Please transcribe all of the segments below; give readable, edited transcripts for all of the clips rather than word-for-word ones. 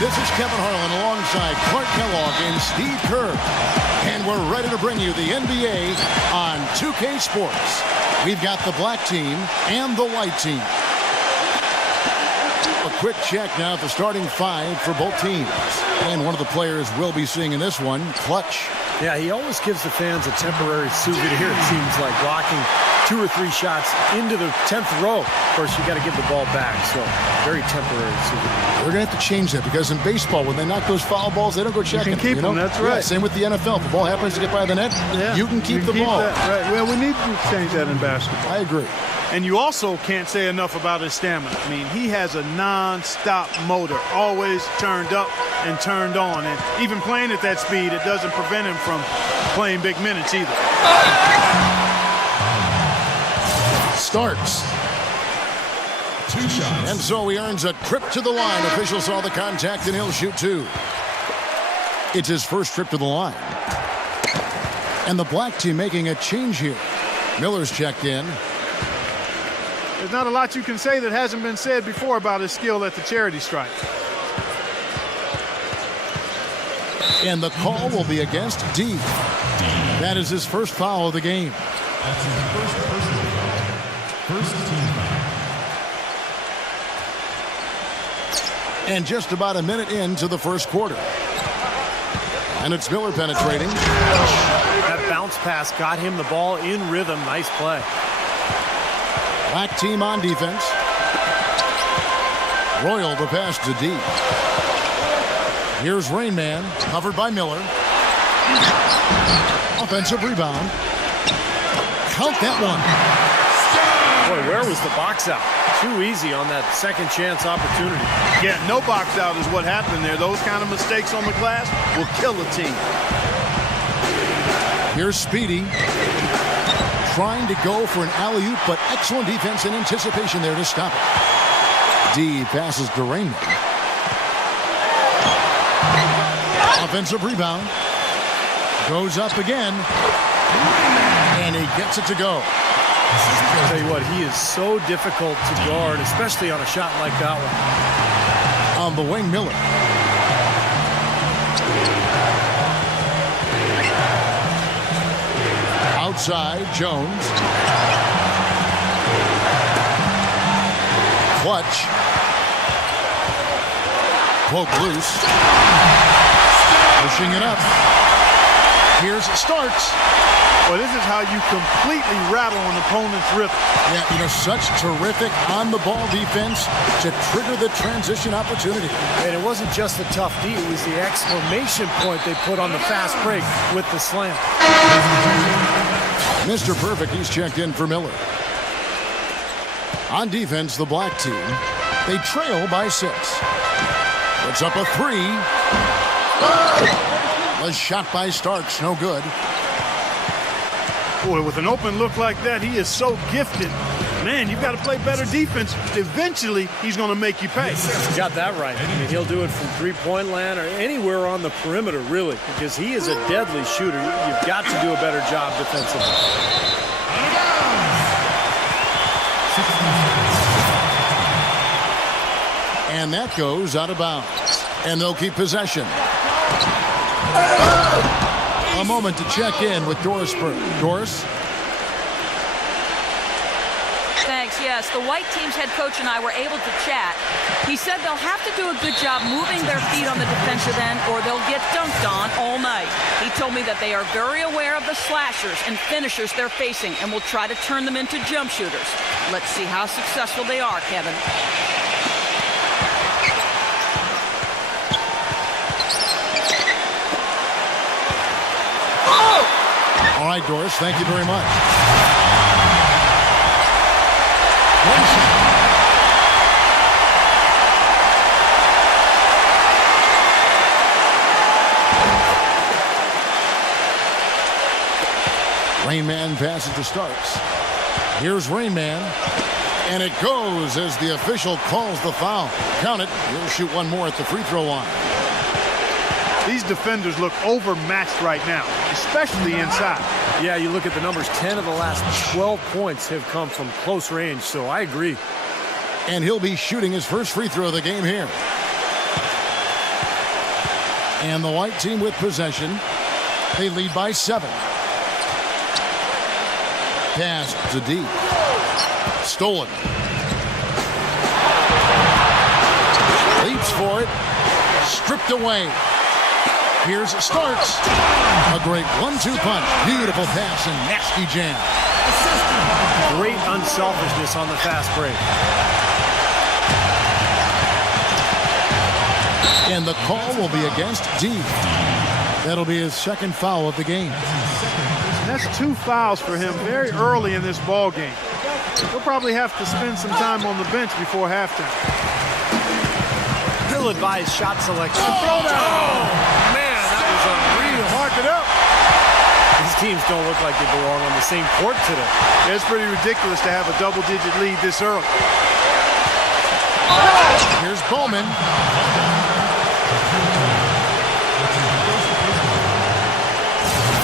This is Kevin Harlan alongside Clark Kellogg and Steve Kerr. And we're ready to bring you the NBA on 2K Sports. We've got the black team and the white team. A quick check now at the starting five for both teams. And one of the players we'll be seeing in this one, Clutch. Yeah, he always gives the fans a temporary souvenir, it seems like, blocking 2 or 3 shots into the 10th row. Of course, you got to give the ball back, so very temporary souvenir. We're going to have to change that because in baseball, when they knock those foul balls, they don't go checking. You can keep them, that's right. Yeah, same with the NFL. If the ball happens to get by the net, you can keep the ball. That, right. Well, we need to change that in basketball. I agree. And you also can't say enough about his stamina. I mean, he has a non-stop motor, always turned up and turned on. And even playing at that speed, it doesn't prevent him from playing big minutes either. Starts. 2 shots. And so he earns a trip to the line. Officials saw the contact and he'll shoot 2. It's his first trip to the line. And the black team making a change here. Miller's checked in. There's not a lot you can say that hasn't been said before about his skill at the charity stripe. And the call will be against D. That is his first foul of the game. That's his first personal foul. First team foul. And just about a minute into the first quarter. And it's Miller penetrating. That bounce pass got him the ball in rhythm. Nice play. Black team on defense. Royal the pass to D. Here's Rain Man, covered by Miller. Offensive rebound. Count that one. Boy, where was the box out? Too easy on that second chance opportunity. Yeah, no box out is what happened there. Those kind of mistakes on the glass will kill a team. Here's Speedy. Trying to go for an alley-oop, but excellent defense and anticipation there to stop it. D passes to Rainman. Offensive rebound. Goes up again. And he gets it to go. I'll tell you what, he is so difficult to guard, especially on a shot like that one. On the wing, Miller. Outside, Jones. Clutch. Poke loose. Pushing it up. Here's Starks. Well, this is how you completely rattle an opponent's rhythm. Yeah, such terrific on-the-ball defense to trigger the transition opportunity. And it wasn't just the tough D, it was the exclamation point they put on the fast break with the slam. Mr. Perfect, he's checked in for Miller. On defense, the black team, they trail by 6. Puts up a 3. A shot by Starks, no good. Boy, with an open look like that, he is so gifted. Man, you've got to play better defense. Eventually, he's going to make you pay. You got that right. I mean, he'll do it from three-point land or anywhere on the perimeter, really, because he is a deadly shooter. You've got to do a better job defensively. And that goes out of bounds. And they'll keep possession. A moment to check in with Doris Burke. Doris? Thanks, yes. The white team's head coach and I were able to chat. He said they'll have to do a good job moving their feet on the defensive end or they'll get dunked on all night. He told me that they are very aware of the slashers and finishers they're facing and will try to turn them into jump shooters. Let's see how successful they are, Kevin. All right, Doris, thank you very much. Rain Man passes to Starks. Here's Rain Man. And it goes as the official calls the foul. Count it. He'll shoot one more at the free throw line. These defenders look overmatched right now, especially inside. Yeah, you look at the numbers, 10 of the last 12 points have come from close range, so I agree. And he'll be shooting his first free throw of the game here. And the white team with possession. They lead by 7. Pass to D. Stolen. Leaps for it. Stripped away. Here's Starks. A great 1-2 punch. Beautiful pass and nasty jam. Great unselfishness on the fast break. And the call will be against D. That'll be his second foul of the game. That's 2 fouls for him very early in this ball game. He'll probably have to spend some time on the bench before halftime. Ill-advised shot selection. Oh, man, that was unreal. Mark it up. These teams don't look like they belong on the same court today. It's pretty ridiculous to have a double-digit lead this early. Here's Bowman.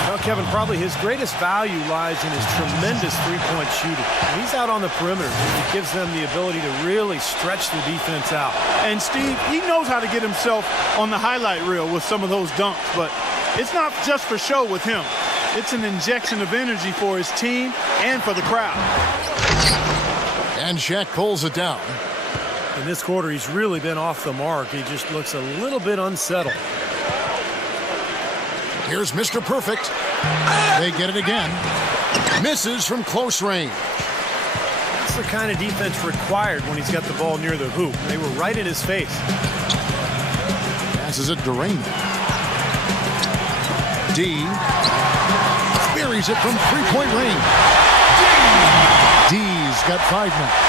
Well, Kevin, probably his greatest value lies in his tremendous three-point shooting. When he's out on the perimeter, it gives them the ability to really stretch the defense out. And Steve, he knows how to get himself on the highlight reel with some of those dunks, but it's not just for show with him. It's an injection of energy for his team and for the crowd. And Shaq pulls it down. In this quarter, he's really been off the mark. He just looks a little bit unsettled. Here's Mr. Perfect. They get it again. Misses from close range. That's the kind of defense required when he's got the ball near the hoop. They were right in his face. Passes it to Raymond. D. Buries it from three-point range. D's got 5 now.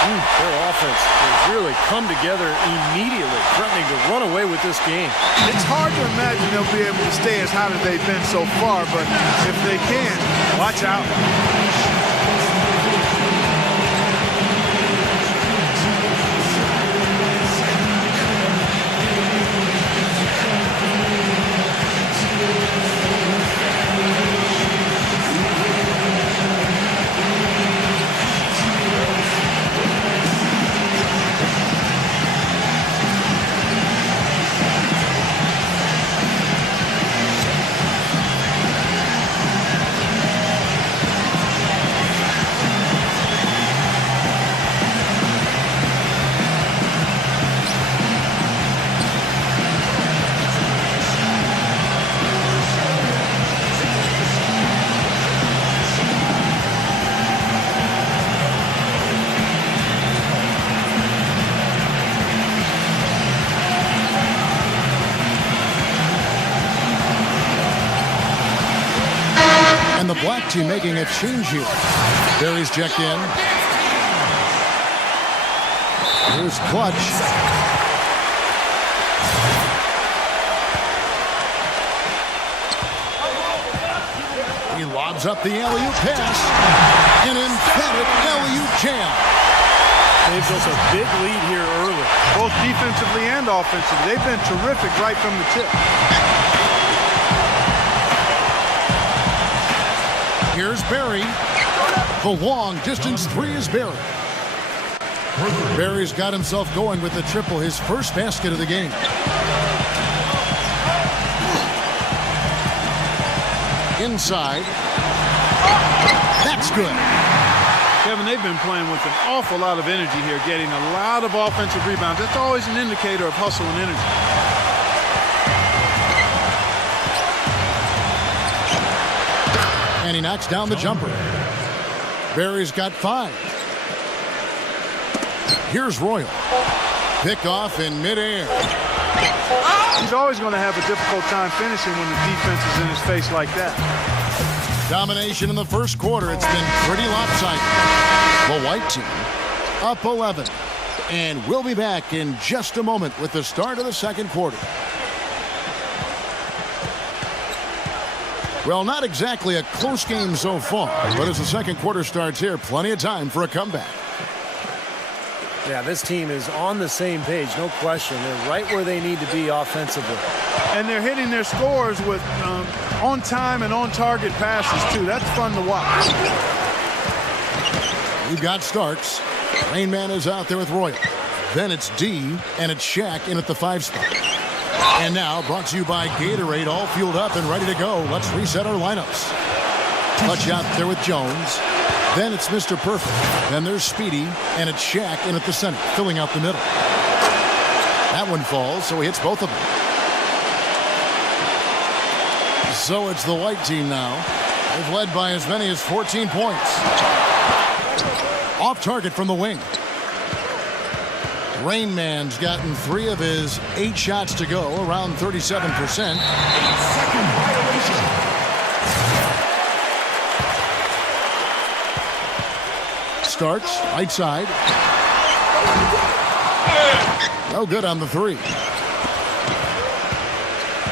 Their offense has really come together immediately, threatening to run away with this game. It's hard to imagine they'll be able to stay as hot as they've been so far, but if they can, watch out. And the black team making a change here. Barry's checked in. Here's Clutch. He lobs up the alley-oop pass. An emphatic alley-oop jam. They've built a big lead here early. Both defensively and offensively. They've been terrific right from the tip. Here's Barry. The long distance three is Barry. Barry's got himself going with the triple, his first basket of the game. Inside. That's good. Kevin, they've been playing with an awful lot of energy here, getting a lot of offensive rebounds. That's always an indicator of hustle and energy. And he knocks down the jumper. Barry's got 5. Here's Royal. Pick off in midair. He's always going to have a difficult time finishing when the defense is in his face like that. Domination in the first quarter. It's been pretty lopsided. The white team up 11. And we'll be back in just a moment with the start of the second quarter. Well, not exactly a close game so far, but as the second quarter starts here, plenty of time for a comeback. Yeah, this team is on the same page, no question. They're right where they need to be offensively. And they're hitting their scores with on-time and on-target passes, too. That's fun to watch. We've got Starks. Rain Man is out there with Royal. Then it's D, and it's Shaq in at the 5 spot. And now, brought to you by Gatorade, all fueled up and ready to go. Let's reset our lineups. Touch out there with Jones. Then it's Mr. Perfect. Then there's Speedy, and it's Shaq in at the center, filling out the middle. That one falls, so he hits both of them. So it's the white team now. They've led by as many as 14 points. Off target from the wing. Rain Man's gotten 3 of his 8 shots to go, around 37%. 8-second violation. Starts right side. No good on the 3.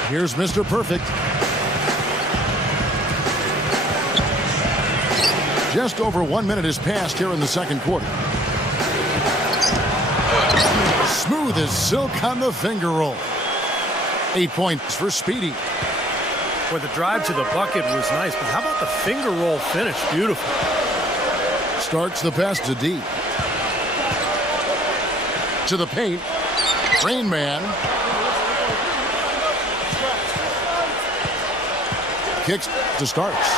Here's Mr. Perfect. Just over 1 minute has passed here in the second quarter. Smooth as silk on the finger roll. 8 points for Speedy. Well, the drive to the bucket was nice, but how about the finger roll finish? Beautiful. Starts the pass to D. To the paint. Rain Man. Kicks to Starks.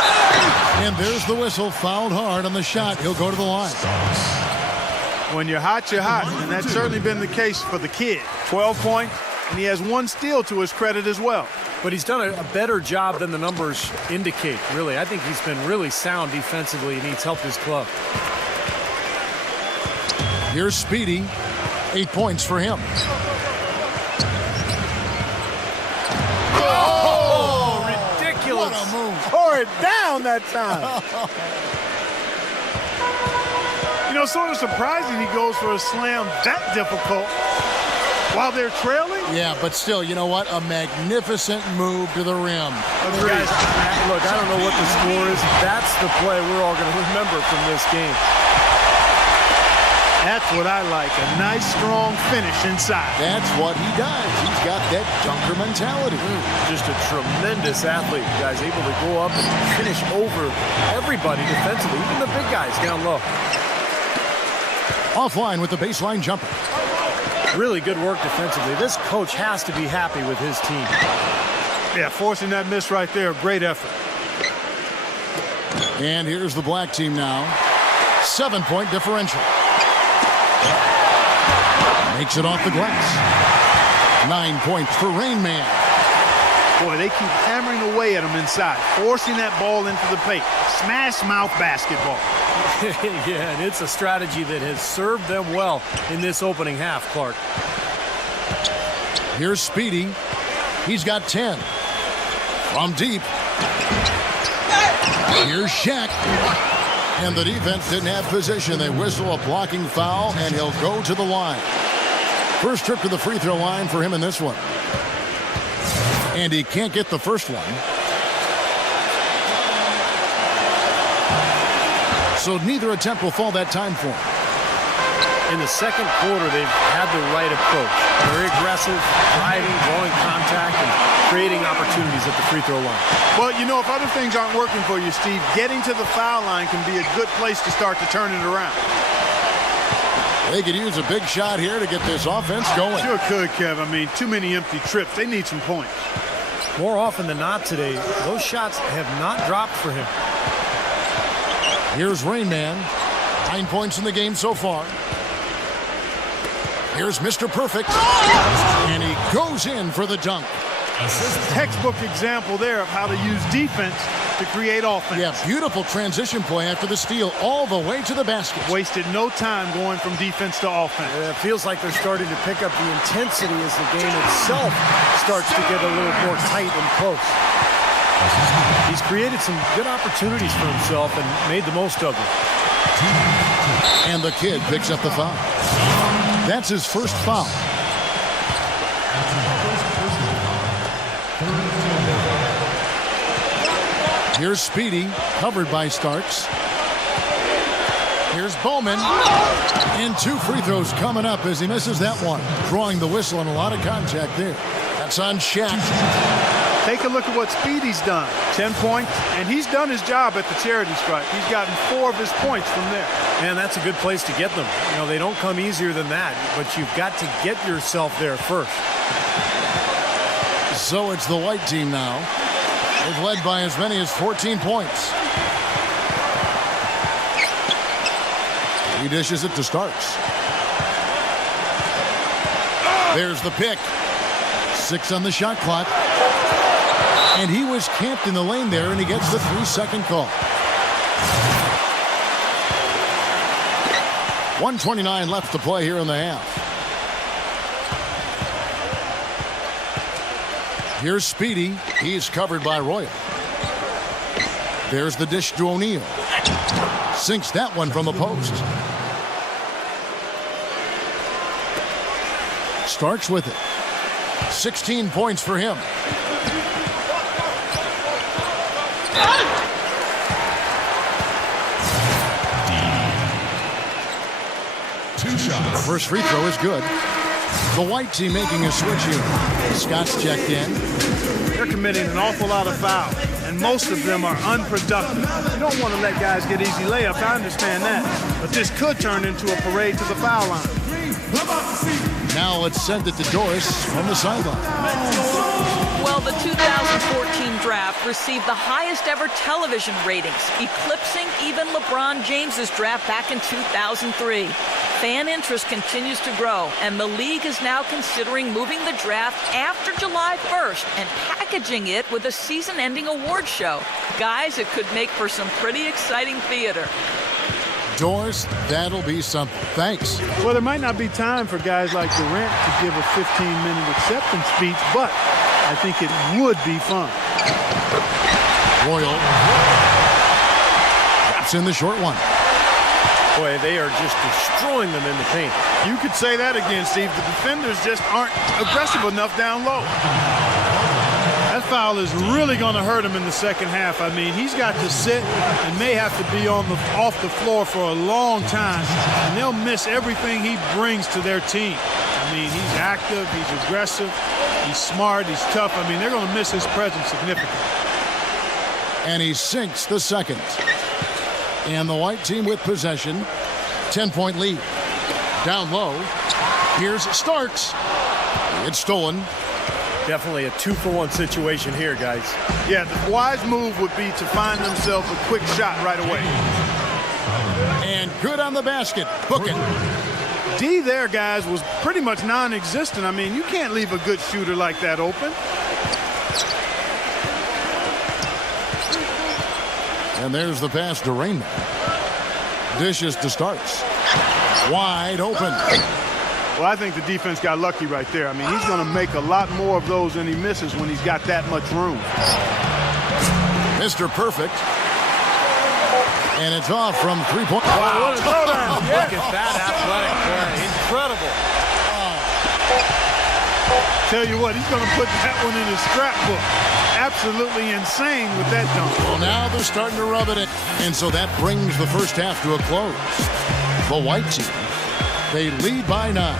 And there's the whistle. Fouled hard on the shot. He'll go to the line. When you're hot, you're hot. And that's certainly been the case for the kid. 12 points, and he has 1 steal to his credit as well. But he's done a better job than the numbers indicate, really. I think he's been really sound defensively, and he's helped his club. Here's Speedy. 8 points for him. Oh, ridiculous. What a move. Tore it down that time. You know, sort of surprising he goes for a slam that difficult while they're trailing. Yeah, but still, you know what? A magnificent move to the rim. Guys, look, I don't know what the score is. That's the play we're all going to remember from this game. That's what I like, a nice, strong finish inside. That's what he does. He's got that dunker mentality. Just a tremendous athlete, guys, able to go up and finish over everybody defensively, even the big guys down low. Offline with the baseline jumper. Really good work defensively. This coach has to be happy with his team. Yeah, forcing that miss right there, great effort. And here's the black team now. 7-point differential. Makes it off the glass. 9 points for Rain Man. Boy, they keep hammering away at him inside, forcing that ball into the paint. Smash mouth basketball. Yeah, and it's a strategy that has served them well in this opening half, Clark. Here's Speedy. He's got 10. From deep. Here's Shaq. And the defense didn't have position. They whistle a blocking foul, and he'll go to the line. First trip to the free throw line for him in this one. And he can't get the first one. So neither attempt will fall that time for him. In the second quarter, they've had the right approach. Very aggressive, driving, drawing contact, and creating opportunities at the free throw line. Well, you know, if other things aren't working for you, Steve, getting to the foul line can be a good place to start to turn it around. They could use a big shot here to get this offense going. Sure could, Kev. I mean, too many empty trips. They need some points. More often than not today, those shots have not dropped for him. Here's Rain Man. 9 points in the game so far. Here's Mr. Perfect. And he goes in for the dunk. Textbook example there of how to use defense to create offense. Yeah, beautiful transition play after the steal all the way to the basket. Wasted no time going from defense to offense. It feels like they're starting to pick up the intensity as the game itself starts to get a little more tight and close. He's created some good opportunities for himself and made the most of them. And the kid picks up the foul. That's his first foul. Here's Speedy, covered by Starks. Here's Bowman. And 2 free throws coming up as he misses that one. Drawing the whistle and a lot of contact there. That's on Shaq. Take a look at what Speedy's done. 10 points, and he's done his job at the charity stripe. He's gotten 4 of his points from there. Man, that's a good place to get them. You know, they don't come easier than that, but you've got to get yourself there first. So it's the white team now. They've led by as many as 14 points. He dishes it to Starks. There's the pick. 6 on the shot clock. And he was camped in the lane there, and he gets the 3-second call. 1:29 left to play here in the half. Here's Speedy. He's covered by Royal. There's the dish to O'Neal. Sinks that one from the post. Starks with it. 16 points for him. Two shots. First free throw is good. The white team making a switch here. Scott's checked in. They're committing an awful lot of fouls, and most of them are unproductive. You don't want to let guys get easy layups, I understand that. But this could turn into a parade to the foul line. Now let's send it to Doris from the sideline. Well, the 2014 draft received the highest ever television ratings, eclipsing even LeBron James's draft back in 2003. Fan interest continues to grow, and the league is now considering moving the draft after July 1st and packaging it with a season-ending award show. Guys, it could make for some pretty exciting theater. Doris, that'll be something. Thanks. Well, there might not be time for guys like Durant to give a 15-minute acceptance speech, but I think it would be fun. Royal drops in the short one. Boy, they are just destroying them in the paint. You could say that again, Steve. The defenders just aren't aggressive enough down low. That foul is really going to hurt him in the second half. I mean, he's got to sit and may have to be off the floor for a long time, and they'll miss everything he brings to their team. I mean, he's active, he's aggressive, he's smart, he's tough. I mean, they're going to miss his presence significantly. And he sinks the second. And the white team with possession. 10-point lead. Down low. Here's Starks. It's stolen. Definitely a 2-for-1 situation here, guys. Yeah, the wise move would be to find themselves a quick shot right away. And good on the basket. Book it. D there, guys, was pretty much non-existent. I mean, you can't leave a good shooter like that open. And there's the pass to Rainman. Dishes to Starks. Wide open. Well, I think the defense got lucky right there. I mean, he's going to make a lot more of those than he misses when he's got that much room. Mr. Perfect. And it's off from 3-point. Wow, what a throwdown. Look at that athletic play. Incredible. Tell you what, he's going to put that one in his scrapbook. Absolutely insane with that dunk. Well, now they're starting to rub it in. And so that brings the first half to a close. The white team, they lead by 9.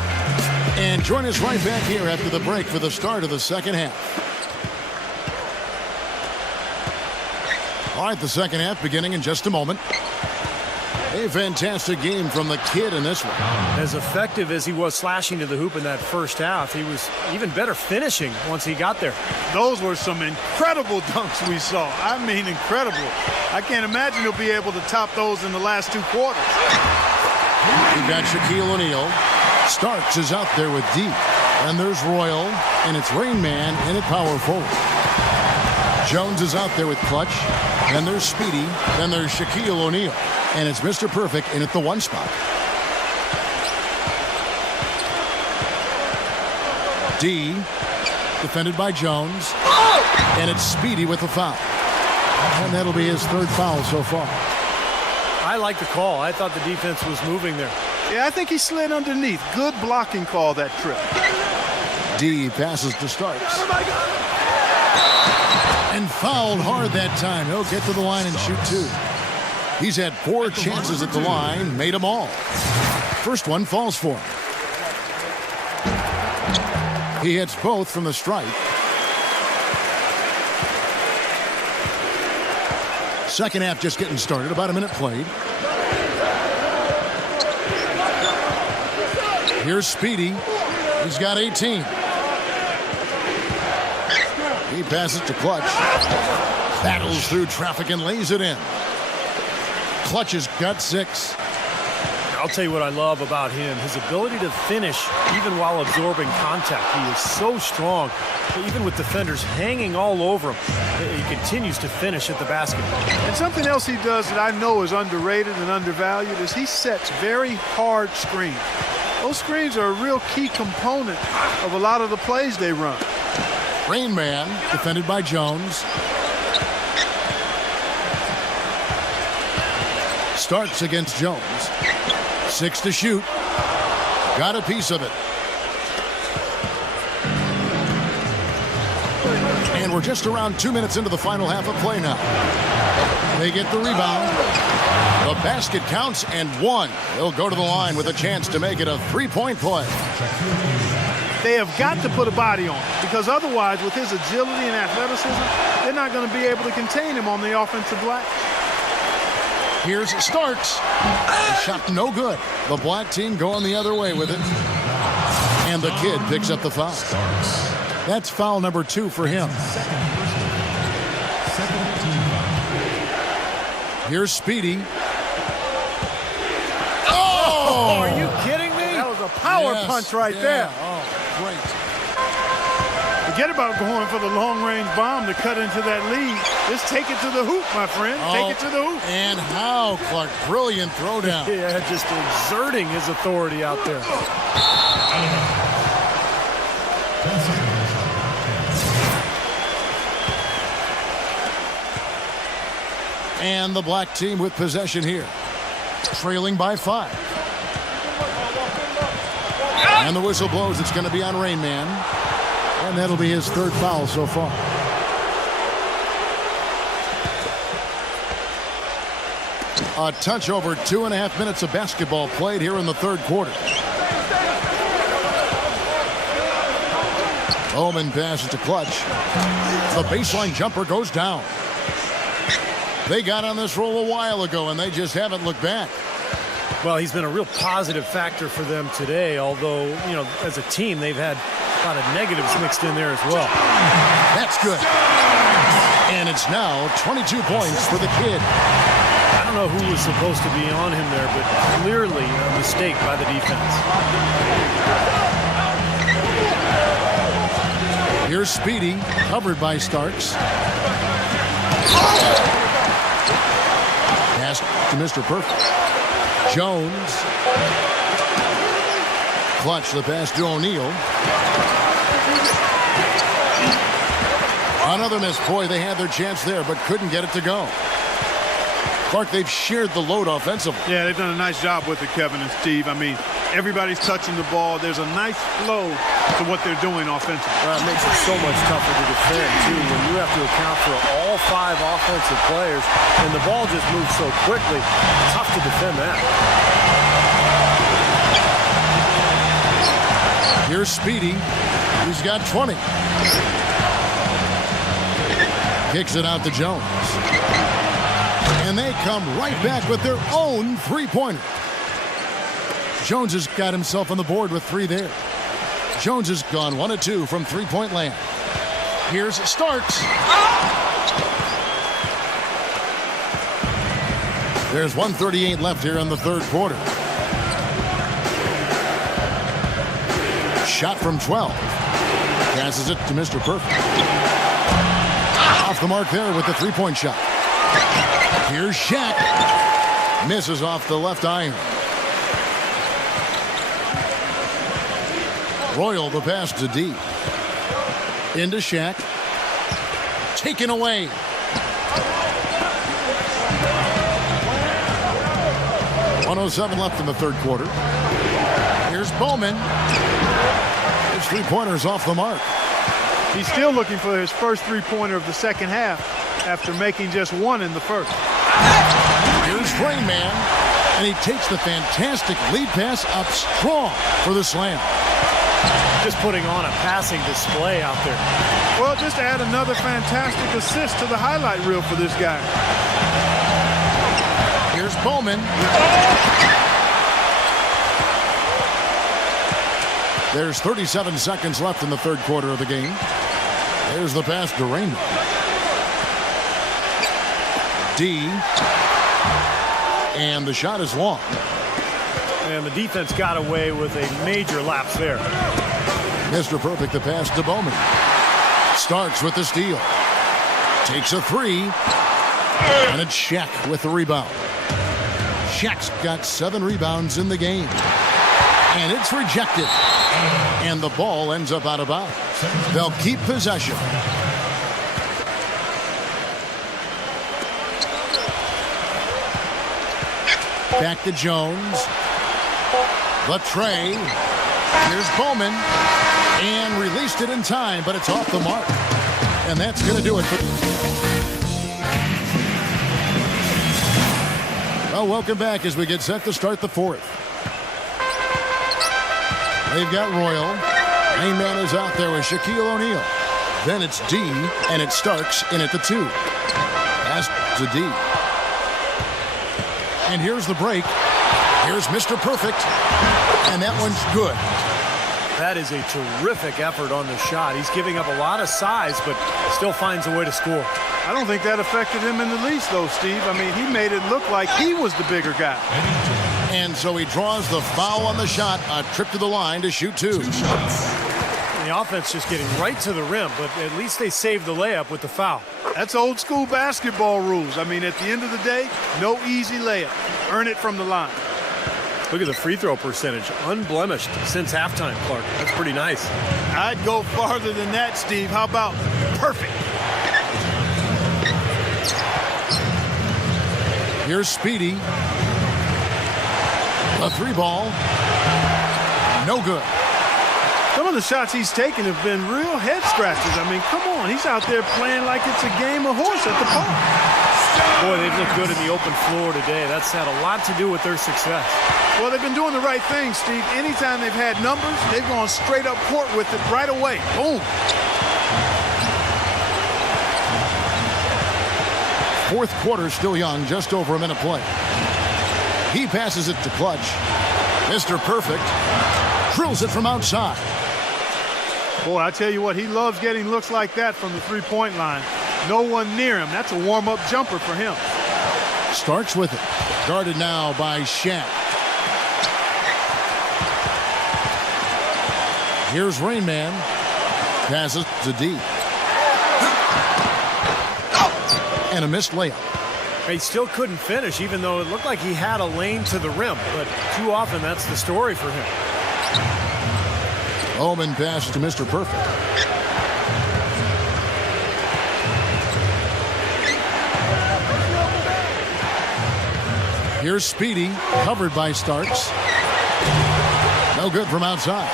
And join us right back here after the break for the start of the second half. All right, the second half beginning in just a moment. A fantastic game from the kid in this one. As effective as he was slashing to the hoop in that first half, he was even better finishing once he got there. Those were some incredible dunks we saw. I mean, incredible. I can't imagine he'll be able to top those in the last 2 quarters. You got Shaquille O'Neal. Starks is out there with D. And there's Royal, and it's Rain Man in at power forward. Jones is out there with Clutch. Then there's Speedy. Then there's Shaquille O'Neal. And it's Mr. Perfect in at the 1 spot. D, defended by Jones. And it's Speedy with the foul. And that'll be his 3rd foul so far. I like the call. I thought the defense was moving there. Yeah, I think he slid underneath. Good blocking call that trip. D passes to Starks. And fouled hard that time. He'll get to the line and shoot 2. He's had 4 chances at the line, made them all. First one falls for him. He hits both from the stripe. Second half just getting started, about a minute played. Here's Speedy. He's got 18. He passes to Clutch. Battles through traffic and lays it in. Clutch has got 6. I'll tell you what I love about him, his ability to finish even while absorbing contact. He is so strong, even with defenders hanging all over him. He continues to finish at the basket. And something else he does that I know is underrated and undervalued is he sets very hard screens. Those screens are a real key component of a lot of the plays they run. Rain Man, defended by Jones. Starks against Jones. 6 to shoot. Got a piece of it. And we're just around 2 minutes into the final half of play now. They get the rebound. The basket counts and 1. They'll go to the line with a chance to make it a 3-point play. They have got to put a body on him because otherwise, with his agility and athleticism, they're not going to be able to contain him on the offensive glass. Here's Starks. The shot no good. The black team going the other way with it. And the kid picks up the foul. That's foul number 2 for him. Here's Speedy. Oh! Are you kidding me? That was a power punch right there. Oh, great. Forget about going for the long-range bomb to cut into that lead. Just take it to the hoop, my friend. Take it to the hoop. And how, Clark. Brilliant throwdown. Yeah, just exerting his authority out there. And the black team with possession here. Trailing by 5. And the whistle blows. It's going to be on Rain Man. And that'll be his 3rd foul so far. A touch over 2.5 minutes of basketball played here in the 3rd quarter. Bowman passes to Clutch. The baseline jumper goes down. They got on this roll a while ago, and they just haven't looked back. Well, he's been a real positive factor for them today, although, you know, as a team, they've had a lot of negatives mixed in there as well. That's good. And it's now 22 points for the kid. I don't know who was supposed to be on him there, but clearly a mistake by the defense. Here's Speedy, covered by Starks. Pass to Mr. Perfect. Jones. Clutch the pass to O'Neal. Another miss. Boy, they had their chance there, but couldn't get it to go. Clark, they've shared the load offensively. Yeah, they've done a nice job with it, Kevin and Steve. I mean, everybody's touching the ball. There's a nice flow to what they're doing offensively. Well, it makes it so much tougher to defend, too, when you have to account for all 5 offensive players, and the ball just moves so quickly. Tough to defend that. Here's Speedy. He's got 20. Kicks it out to Jones. And they come right back with their own 3-pointer. Jones has got himself on the board with 3 there. Jones has gone 1 of 2 from 3-point land. Here's Starks. There's 1:38 left here in the 3rd quarter. Shot from 12. Passes it to Mr. Perfect. Off the mark there with the 3-point shot. Here's Shaq. Misses off the left iron. Royal the pass to D. Into Shaq. Taken away. .107 left in the 3rd quarter. Here's Bowman. His 3-pointer's off the mark. He's still looking for his first 3-pointer of the 2nd half after making just 1 in the 1st. Here's Rain Man, and he takes the fantastic lead pass up strong for the slam. Just putting on a passing display out there. Well, just add another fantastic assist to the highlight reel for this guy. Here's Bowman. There's 37 seconds left in the 3rd quarter of the game. There's the pass to Raymond. D. And the shot is long. And the defense got away with a major lapse there. Mr. Perfect, the pass to Bowman. Starks with the steal. Takes a three. And it's Shaq with the rebound. Shaq's got 7 rebounds in the game. And it's rejected. And the ball ends up out of bounds. They'll keep possession. Back to Jones. Latre. Here's Bowman. And released it in time, but it's off the mark. And that's going to do it for... Well, welcome back as we get set to start the fourth. They've got Royal. Main man is out there with Shaquille O'Neal. Then it's D, and it's Starks in at the 2. Pass to D. And here's the break. Here's Mr. Perfect. And that one's good. That is a terrific effort on the shot. He's giving up a lot of size, but still finds a way to score. I don't think that affected him in the least, though, Steve. I mean, he made it look like he was the bigger guy. And so he draws the foul on the shot. A trip to the line to shoot 2. The offense just getting right to the rim, but at least they saved the layup with the foul. That's old school basketball rules. I mean, at the end of the day, no easy layup. Earn it from the line. Look at the free throw percentage. Unblemished since halftime, Clark. That's pretty nice. I'd go farther than that, Steve. How about perfect? Here's Speedy. A 3 ball. No good. Some of the shots he's taken have been real head scratchers. I mean, come on. He's out there playing like it's a game of horse at the park. Boy, they've looked good in the open floor today. That's had a lot to do with their success. Well, they've been doing the right thing, Steve. Anytime they've had numbers, they've gone straight up court with it right away. Boom. Fourth quarter still young, just over a minute play. He passes it to Clutch. Mr. Perfect drills it from outside. Boy, I tell you what, he loves getting looks like that from the three-point line. No one near him. That's a warm-up jumper for him. Starks with it. Guarded now by Shaq. Here's Rain Man. Passes to D. And a missed layup. He still couldn't finish, even though it looked like he had a lane to the rim. But too often, that's the story for him. Bowman passes to Mr. Perfect. Here's Speedy, covered by Starks. No good from outside.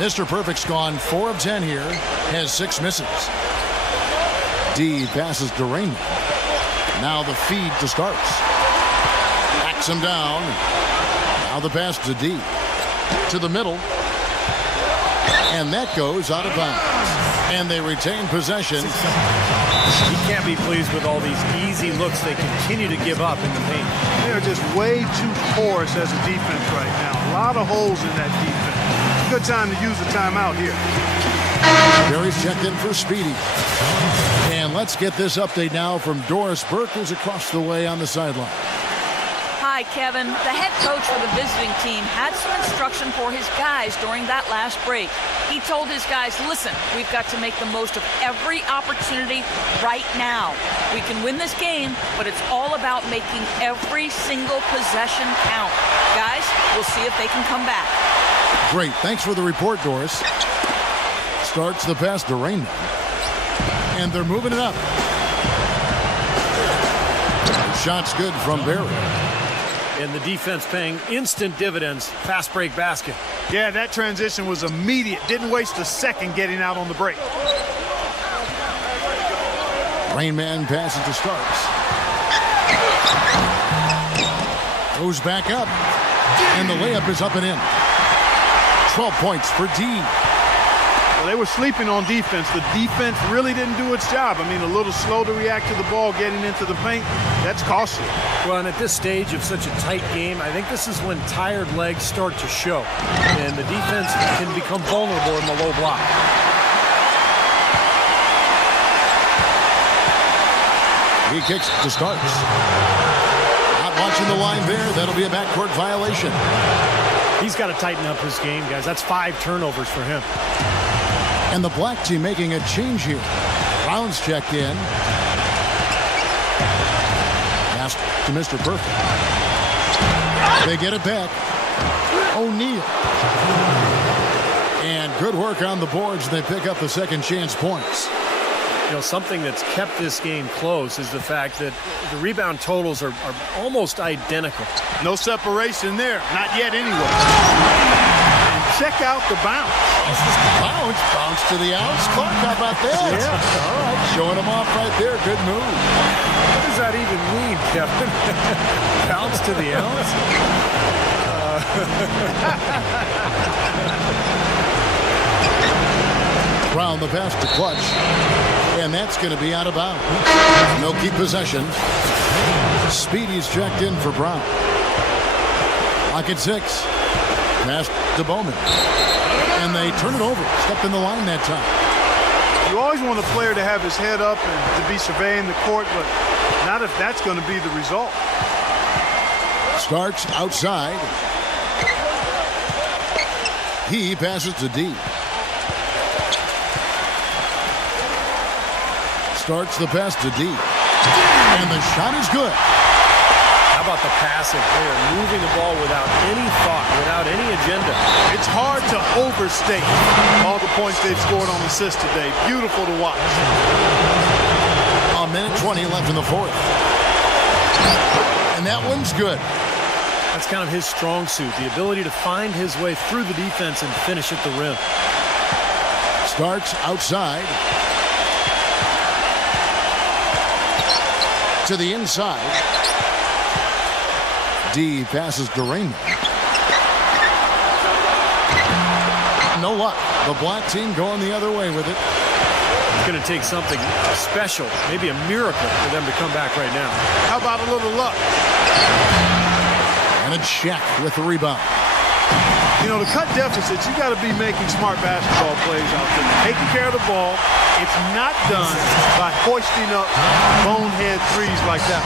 Mr. Perfect's gone 4 of 10 here, has 6 misses. D passes to Raymond. Now the feed to Starks. Backs him down. Now the pass to D. To the middle. And that goes out of bounds. And they retain possession. He can't be pleased with all these easy looks they continue to give up in the paint. They're just way too porous as a defense right now. A lot of holes in that defense. Good time to use the timeout here. Barry's checked in for Speedy. And let's get this update now from Doris Burke, who's across the way on the sideline. Hi, Kevin. The head coach for the visiting team had some instruction for his guys during that last break. He told his guys, listen, we've got to make the most of every opportunity right now. We can win this game, but it's all about making every single possession count. Guys, we'll see if they can come back. Great. Thanks for the report, Doris. Starts the pass to Raymond. And they're moving it up. The shot's good from Barry. And the defense paying instant dividends. Fast break basket. Yeah, that transition was immediate. Didn't waste a second getting out on the break. Rain Man passes to Starks. Goes back up. And the layup is up and in. 12 points for D. Well, they were sleeping on defense. The defense really didn't do its job. I mean, a little slow to react to the ball getting into the paint. That's costly. Well, and at this stage of such a tight game, I think this is when tired legs start to show. And the defense can become vulnerable in the low block. He kicks to Starks. Not watching the line there. That'll be a backcourt violation. He's got to tighten up his game, guys. That's 5 turnovers for him. And the black team making a change here. Brown's checked in. Pass to Mr. Perfect. They get it back. O'Neal. And good work on the boards. They pick up the second chance points. You know, something that's kept this game close is the fact that the rebound totals are almost identical. No separation there. Not yet anyway. And check out the bounce. Bounce to the outs. Clark, how about that? Yeah. All right, showing him off right there. Good move. What does that even mean, Kevin? Bounce to the ounce? Brown the pass to Clutch. And that's going to be out of bounds. No keep possession. Speedy's checked in for Brown. Lock at 6. Pass to Bowman. And they turn it over. Stepped in the line that time. You always want a player to have his head up and to be surveying the court, but not if that's going to be the result. Starks outside. He passes to D. Starts the pass to D. And the shot is good. How about the passing? They are moving the ball without any thought, without any agenda. It's hard to overstate all the points they've scored on assist today. Beautiful to watch. A minute 20 left in the fourth. And that one's good. That's kind of his strong suit, the ability to find his way through the defense and finish at the rim. Starks outside. To the inside. D passes to Raymond. No luck. The black team going the other way with it. It's going to take something special, maybe a miracle for them to come back right now. How about a little luck? And it's Shaq with the rebound. You know, to cut deficits, you got to be making smart basketball plays out there. Taking care of the ball. It's not done by hoisting up bonehead threes like that.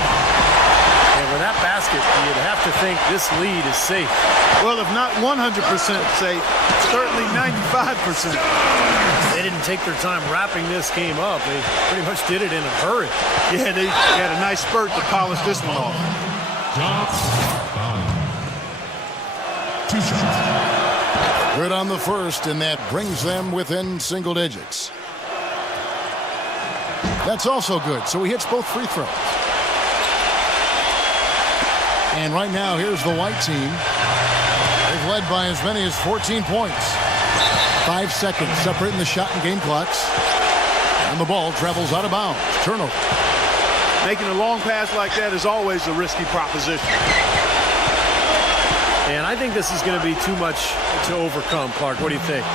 And with that basket, you'd have to think this lead is safe. Well, if not 100% safe, certainly 95%. They didn't take their time wrapping this game up. They pretty much did it in a hurry. Yeah, they had a nice spurt to polish this one off. Two shots. Good on the first, and that brings them within single digits. That's also good, so he hits both free throws. And right now, here's the white team. They've led by as many as 14 points. 5 seconds separating the shot and game clocks. And the ball travels out of bounds. Turnover. Making a long pass like that is always a risky proposition. And I think this is going to be too much to overcome, Clark. What do you think?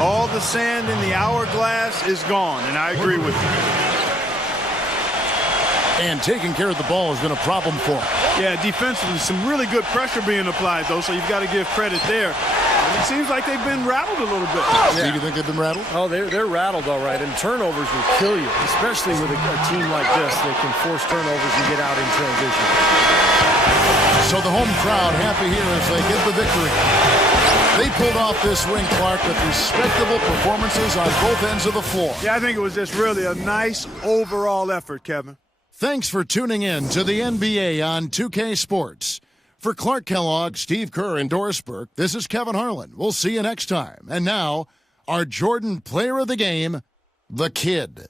All the sand in the hourglass is gone, and I agree with you. And taking care of the ball has been a problem for him. Yeah, defensively, some really good pressure being applied, though, so you've got to give credit there. And it seems like they've been rattled a little bit. Do you think they've been rattled? Oh, they're rattled all right, and turnovers will kill you, especially with a team like this that can force turnovers and get out in transition. So the home crowd happy here as they get the victory. They pulled off this win, Clark, with respectable performances on both ends of the floor. Yeah, I think it was just really a nice overall effort, Kevin. Thanks for tuning in to the NBA on 2K Sports. For Clark Kellogg, Steve Kerr, and Doris Burke, this is Kevin Harlan. We'll see you next time. And now, our Jordan player of the game, the Kid.